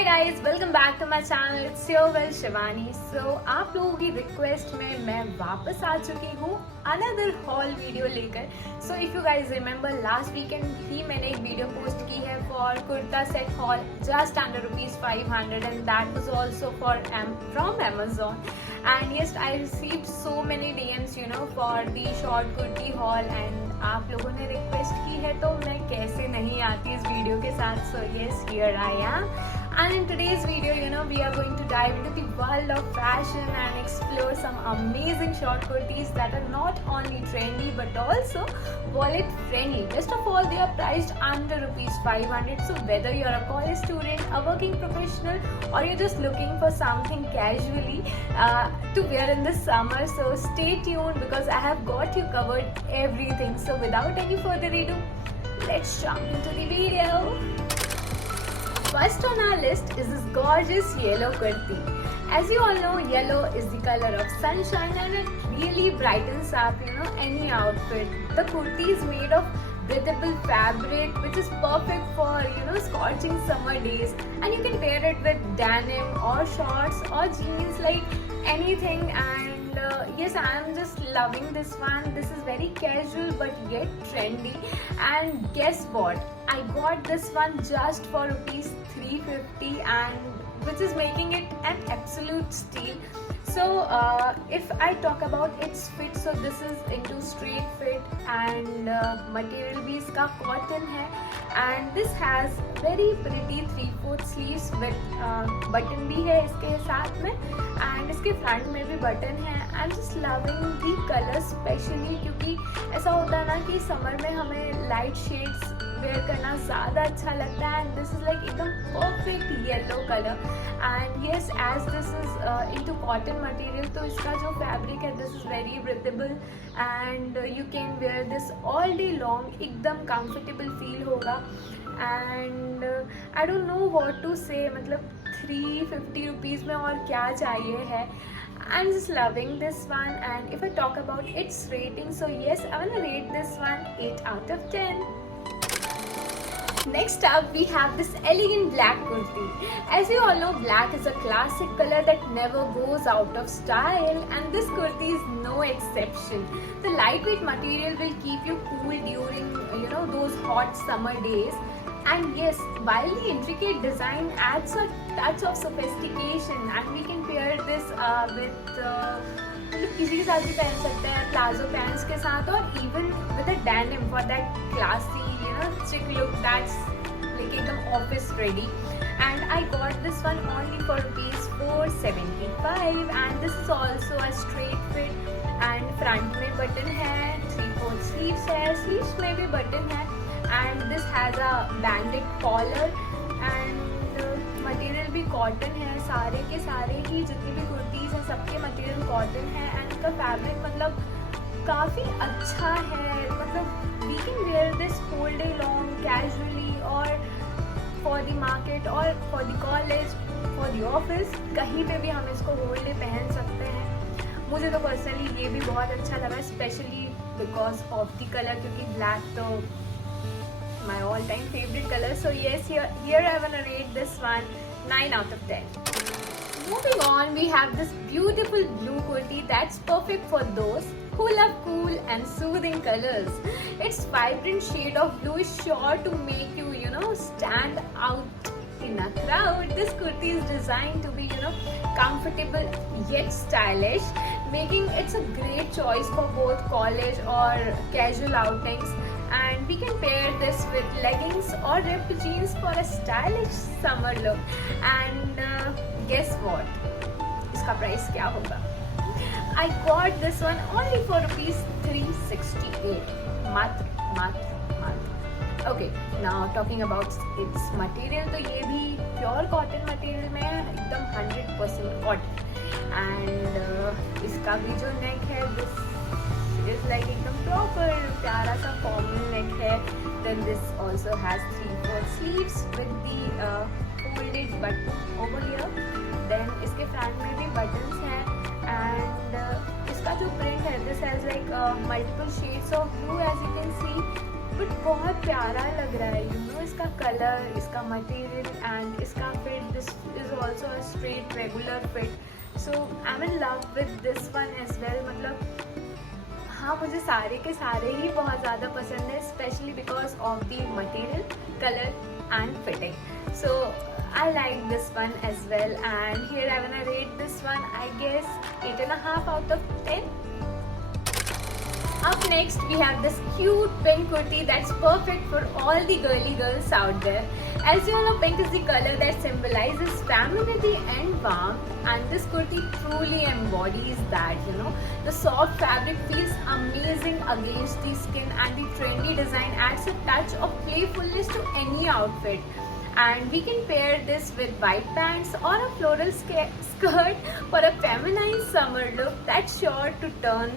Hi guys, welcome back to my channel. It's your well Shivani. So आप लोगों की request में मैं वापस आ चुकी हूँ अनदर हॉल वीडियो लेकर। So if you guys remember, last weekend ही मैंने एक वीडियो पोस्ट की है for kurta set haul just under ₹500 and that was also from Amazon. And yes, I received so many DMs for the short kurti haul and आप लोगों ने request की है तो मैं कैसे नहीं आती इस वीडियो के साथ. So yes, here I am. And in today's video, we are going to dive into the world of fashion and explore some amazing short kurtis that are not only trendy but also wallet friendly. Best of all, they are priced under ₹500. So whether you're a college student, a working professional, or you're just looking for something casually to wear in the summer, so stay tuned because I have got you covered everything. So without any further ado, let's jump into the video. First on our list is this gorgeous yellow kurti. As you all know, yellow is the color of sunshine and it really brightens up, any outfit. The kurti is made of breathable fabric which is perfect for, scorching summer days, and you can wear it with denim or shorts or jeans, like anything. And yes, I am just loving this one. This is very casual but yet trendy. And guess what? I got this one just for ₹350, and which is making it an absolute steal. So if I talk about its fit, so this is into straight fit and material भी इसका cotton है, and this has very pretty 3/4 sleeves with button भी है इसके साथ में, and इसके front में भी button है. I'm just loving the color specially क्योंकि ऐसा होता है ना कि समर में हमें light shades वेयर करना ज़्यादा अच्छा लगता है, एंड दिस इज़ लाइक एकदम perfect yellow colour. And yes, as this is into cotton material, तो इसका जो फैब्रिक है this is very breathable and you can wear this all day long. एकदम कंफर्टेबल फील होगा. And I don't know what to say, मतलब ₹350 में और क्या चाहिए है. I'm just loving this one. And if I talk about its rating, so yes, I want to rate this one 8 out of 10. Next up, we have this elegant black kurti. As you all know, black is a classic color that never goes out of style, and this kurti is no exception. The lightweight material will keep you cool during those hot summer days. And yes, while the intricate design adds a touch of sophistication, and we can pair this with किसी के साथ भी पहन सकते हैं, palazzo pants के साथ, और even with a denim for that classy chic look that's like एकदम office ready. And I got this one only for ₹475, and this is also a straight fit. And front में button है, 3/4 sleeves है, sleeves में भी button है, and this has a banded collar. And material भी cotton है. सारे के सारे ही जितने भी कुर्तीज़ हैं सबके मटेरियल कॉटन है, एंड इसका फैब्रिक मतलब काफ़ी अच्छा है. मतलब we can wear this whole day long casually, or for the market, or for the college, for the office, कहीं पे भी हम इसको whole day पहन सकते हैं. मुझे तो पर्सनली ये भी बहुत अच्छा लगा, specially because of the colour, क्योंकि ब्लैक तो my all time favorite color. So yes, here I wanna rate this one 9 out of 10. Moving on, we have this beautiful blue kurti that's perfect for those who love cool and soothing colors. Its vibrant shade of blue is sure to make you, stand out in a crowd. This kurti is designed to be, comfortable yet stylish, making it a great choice for both college or casual outings. And we can pair this with leggings or ripped jeans for a stylish summer look. And guess what? इसका price क्या होगा? I got this one only for ₹368. मात्र. Okay, now talking about its material, तो ये भी pure cotton material में है, एकदम 100% कॉटन. एंड इसका भी जो नेक है दिस इज लाइक एकदम प्रॉपर प्यारा सा फॉर्मल नेक है. Then this also has 3/4 sleeves with the folded button over here. देन इसके फ्रंट में भी बटन्स हैं, एंड इसका जो प्रिंट है this has like multiple shades of blue as you can see. But बहुत प्यारा लग रहा है, इसका कलर, इसका मटेरियल एंड इसका fit. This also a straight regular fit. So I'm in love with this one as well. मतलब हाँ, मुझे सारे के सारे ही बहुत ज़्यादा पसंद है, specially because of the material, colour and fitting. So I like this one as well, and here I wanna rate this one, I guess 8.5 out of 10. Up next we have this cute pink kurti that's perfect for all the girly girls out there. As you know, pink is the color that symbolizes femininity and warmth, and this kurti truly embodies that, you know. The soft fabric feels amazing against the skin, and the trendy design adds a touch of playfulness to any outfit. And we can pair this with white pants or a floral skirt for a feminine summer look that's sure to turn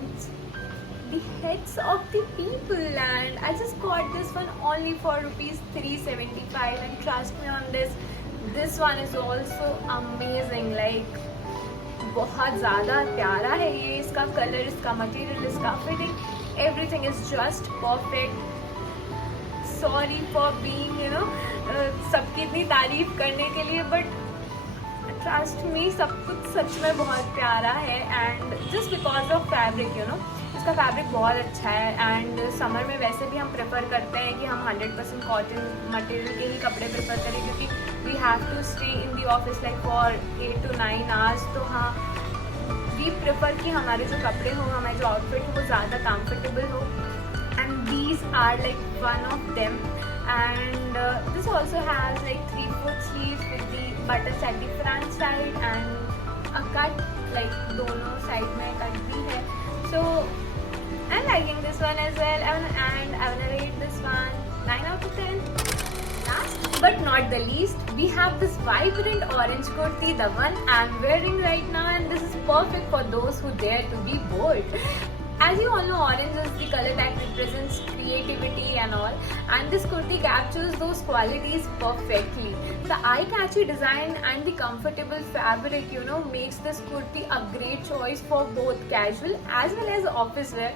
the heads of the people. And I just got this one only for rupees 375, and trust me on this one is also amazing. Like बहुत ज़्यादा प्यारा है ये, इसका colour, इसका material, इसका fitting, everything is just perfect. Sorry for being you know सबकी इतनी तारीफ करने के लिए, बट ट्रस्ट मी सब कुछ सच में बहुत प्यारा है. And just because of fabric, you know, इसका फैब्रिक बहुत अच्छा है. एंड समर में वैसे भी हम प्रेफर करते हैं कि हम 100% कॉटन मटेरियल के ही कपड़े प्रेफर करें, क्योंकि we have to stay in the office like for 8 to 9 hours. तो हाँ, वी प्रेफर कि हमारे जो कपड़े हो, हमारे जो आउटफिट हो, वो ज़्यादा कंफर्टेबल हो. And these are like one of them. And this also has like 3/4 sleeves with the buttons at the front side and a cut, like दोनों side में cut भी है. So I'm liking this one as well, and I wanna rate this one 9 out of 10. Last but not the least, we have this vibrant orange kurti, the one I'm wearing right now, and this is perfect for those who dare to be bold. As you all know, orange is the color that represents creativity and all, and this kurti captures those qualities perfectly. The eye-catchy design and the comfortable fabric, you know, makes this kurti a great choice for both casual as well as office wear.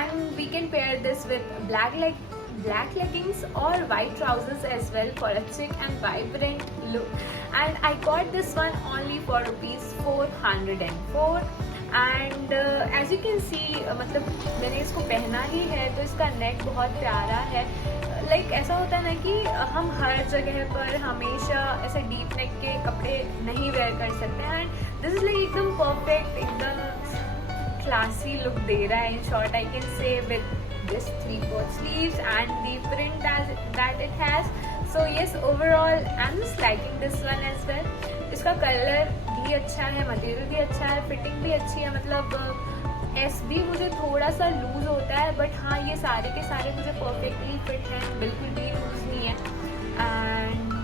And we can pair this with black leggings or white trousers as well for a chic and vibrant look. And I got this one only for rupees 404. And as you can see, मतलब मैंने इसको पहना ही है, तो इसका नेक बहुत प्यारा है. लाइक ऐसा होता है ना कि हम हर जगह पर हमेशा ऐसे डीप नेक के कपड़े नहीं वेयर कर सकते हैं, एंड दिस इज लाइक एकदम परफेक्ट, एकदम क्लासी लुक दे रहा है. In short I can say with this 3/4 sleeves and the print that it has. So yes, overall I'm just liking this one as well. इसका colour भी अच्छा है, material भी अच्छा है, फिटिंग भी अच्छी है. मतलब एस भी मुझे थोड़ा सा लूज होता है, बट हाँ, ये सारे के सारे मुझे परफेक्टली फिट हैं, बिल्कुल भी लूज नहीं है. एंड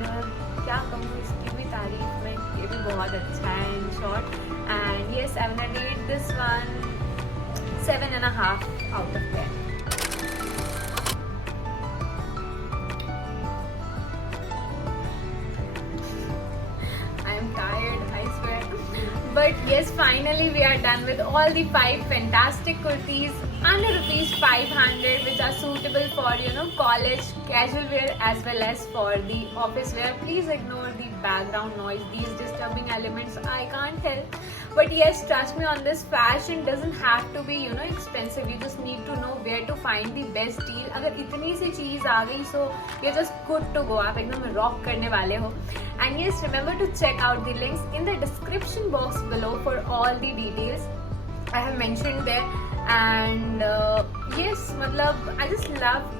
क्या कहूँ इसकी भी तारीफ में, ये भी बहुत अच्छा है in short. And yes, I want to rate this one 7.5 out of 10. But yes, finally we are done with all the 5 fantastic kurtis under rupees 500, which are suitable for, you know, college casual wear as well as for the office wear. Please ignore the background noise, these disturbing elements, I can't help. But yes, trust me on this, fashion doesn't have to be, you know, expensive. You just need to know where to find the best deal. अगर इतनी सी चीज़ आ गई, so you're just good to go. आप एकदम rock करने वाले हो. And yes, remember to check out the links in the description box below for all the details I have mentioned there. And yes, मतलब I just love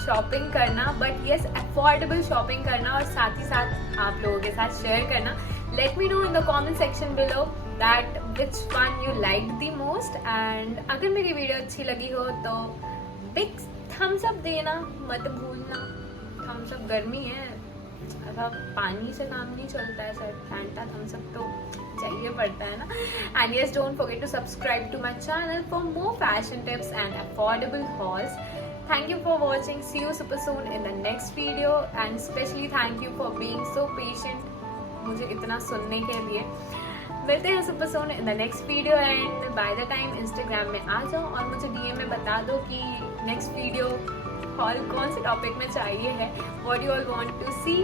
shopping करना, but yes affordable shopping करना, और साथ ही साथ आप लोगों के साथ शेयर करना. Let me know in the comment section below that which one you like the most. And अगर मेरी वीडियो अच्छी लगी हो तो बिग थम्स अप देना मत भूलना. थम्स अप गर्मी है, अब पानी से काम नहीं चलता है सर, फैंटा थम्स अप तो चाहिए पड़ता है ना. And yes, don't forget to subscribe to my channel for more fashion tips and affordable hauls. Thank you for watching. See you super soon in the next video, and especially thank you for being so patient मुझे इतना सुनने के लिए. मिलते हैं super soon in the next video, and by the time Instagram में आ जाओ और मुझे DM में बता दो कि next video और कौन से टॉपिक में चाहिए है, what you all want to see.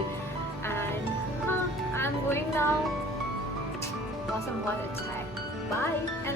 And हाँ, I'm going नाउ मौसम बहुत अच्छा है. बाय.